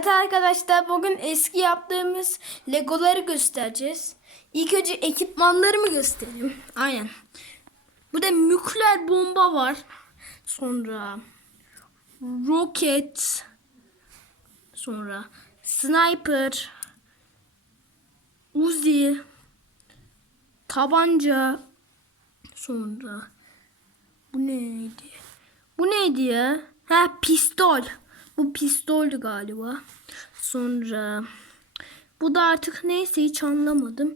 Evet arkadaşlar bugün eski yaptığımız legoları göstereceğiz. İlk önce ekipmanlarımı göstereyim. Aynen. Burada nükleer bomba var. Sonra roket. Sonra sniper. Uzi. Tabanca. Sonra bu neydi? Bu neydi ya? Ha pistol. Bu pistoldü galiba. Sonra bu da artık neyse hiç anlamadım.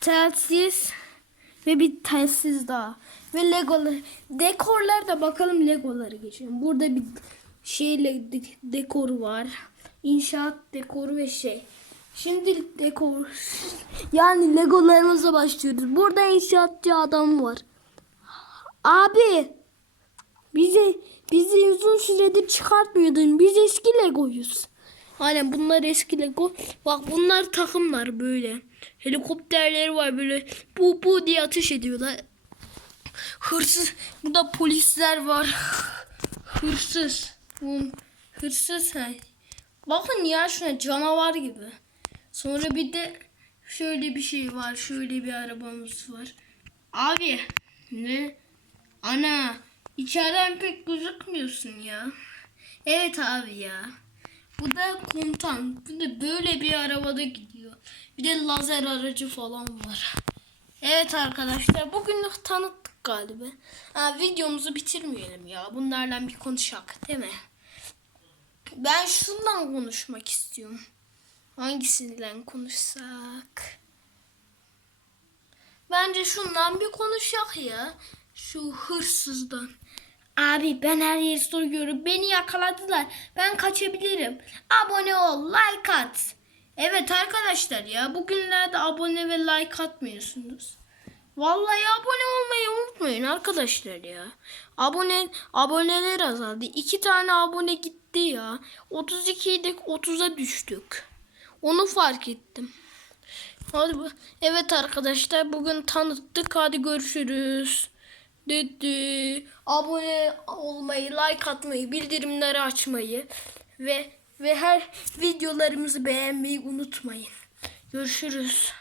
Telsiz ve bir telsiz daha. Ve legolar. Dekorlar da bakalım legoları geçelim. Burada bir şeyle de- dekor var. İnşaat dekoru ve şey. Şimdilik dekor. Yani legolarımıza başlıyoruz. Burada inşaatçı adam var. Abi bizi bizi uzun süredir çıkartmıyordun. Biz eski Lego'yuz. Aynen bunlar eski Lego. Bak bunlar takımlar böyle. Helikopterleri var böyle. Bu bu diye ateş ediyorlar. Hırsız. Burada polisler var. Hırsız. Hırsız. ha. Bakın ya şuna canavar gibi. Sonra bir de şöyle bir şey var. Şöyle bir arabamız var. Abi ne? Ana içeriden pek gözükmüyorsun ya. Evet abi ya. Bu da komutan. Bu da böyle bir arabada gidiyor. Bir de lazer aracı falan var. Evet arkadaşlar bugünlük tanıttık galiba. Ha, videomuzu bitirmeyelim ya. Bunlarla bir konuşak değil mi? Ben şundan konuşmak istiyorum. Hangisinden konuşsak? Bence şundan bir konuşak ya. Şu hırsızdan. Abi ben her yeri soruyorum. Beni yakaladılar. Ben kaçabilirim. Abone ol, like at. Evet arkadaşlar ya bugünlerde abone ve like atmıyorsunuz. Vallahi abone olmayı unutmayın arkadaşlar ya. Abone aboneler azaldı. İki tane abone gitti ya. 32'ydik 30'a düştük. Onu fark ettim. Hadi. Evet arkadaşlar bugün tanıttık. Hadi görüşürüz. Dedi. Abone olmayı, like atmayı, bildirimleri açmayı ve ve her videolarımızı beğenmeyi unutmayın. Görüşürüz.